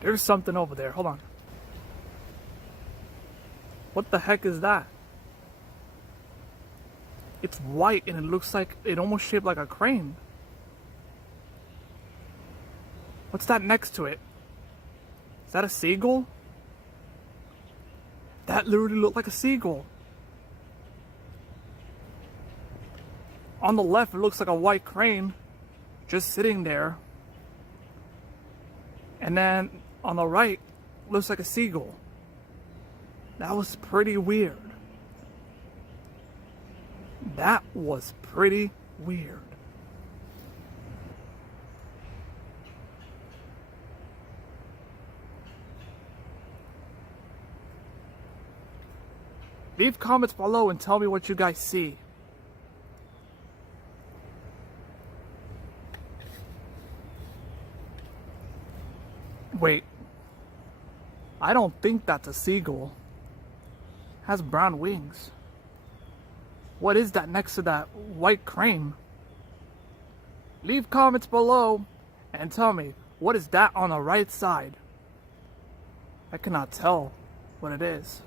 There's something over there. Hold on. What the heck is that? It's white and it looks like it almost shaped like a crane. What's that next to it? Is that a seagull? That literally looked like a seagull. On the left, it looks like a white crane just sitting there. And then on the right, looks like a seagull. That was pretty weird. That was pretty weird. Leave comments below and tell me what you guys see. Wait. I don't think that's a seagull. It has brown wings. What is that next to that white crane? Leave comments below and tell me, what is that on the right side? I cannot tell what it is.